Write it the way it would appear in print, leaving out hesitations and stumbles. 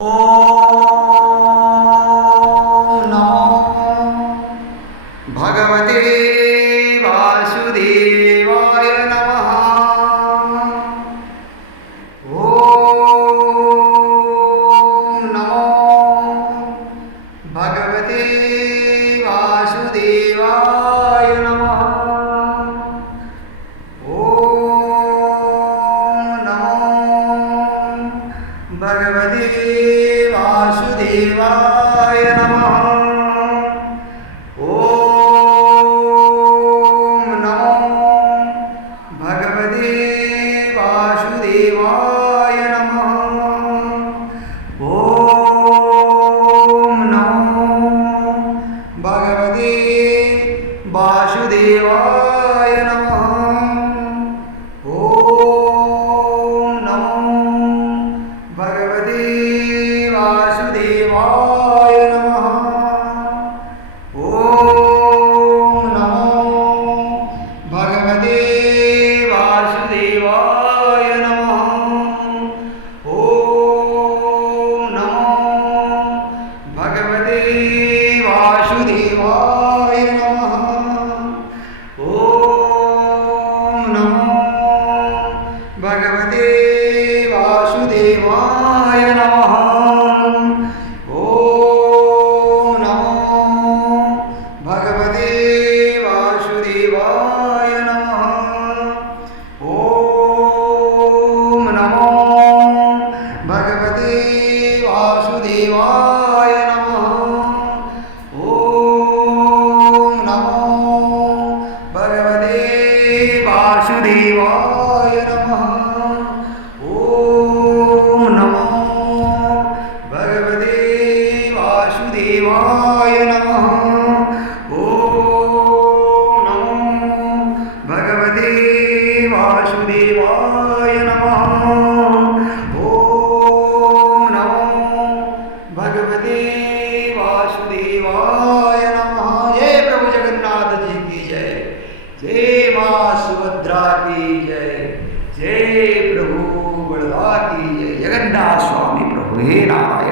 ॐ नमो भगवते वासुदेवाय नमः। ॐ नमो भगवते वासुदेवाय नमः। ॐ नमो भगवते वासुदेवाय नमः। ॐ नमो भगवते वासुदेवाय नमः। ॐ नमो भगवते वासुदेवाय नमः। ॐ नमो भगवते वासुदेवाय नमः। ॐ नमो भगवते वासुदेवाय नमः। ॐ नमो भगवते वासुदेवाय नमः। ॐ नमो भगवते वासुदेवाय नमः। ॐ नमो भगवते वासुदेवाय नमः। ॐ नमो भगवते वासुदेवाय नमः। ॐ नमो भगवते वासुदेवाय नमः। ॐ नमो भगवते वासुदेवाय नमः। ॐ नमो भगवते वासुदेवाय नमः। ॐ नमो भगवते वासुदेवाय नमः। जय प्रभु जगन्नाथ जी की जय। जय माँ सुभद्रा की जय। जय प्रभु बलवा की जय। जगन्नाथ स्वामी प्रभु हे नारायण।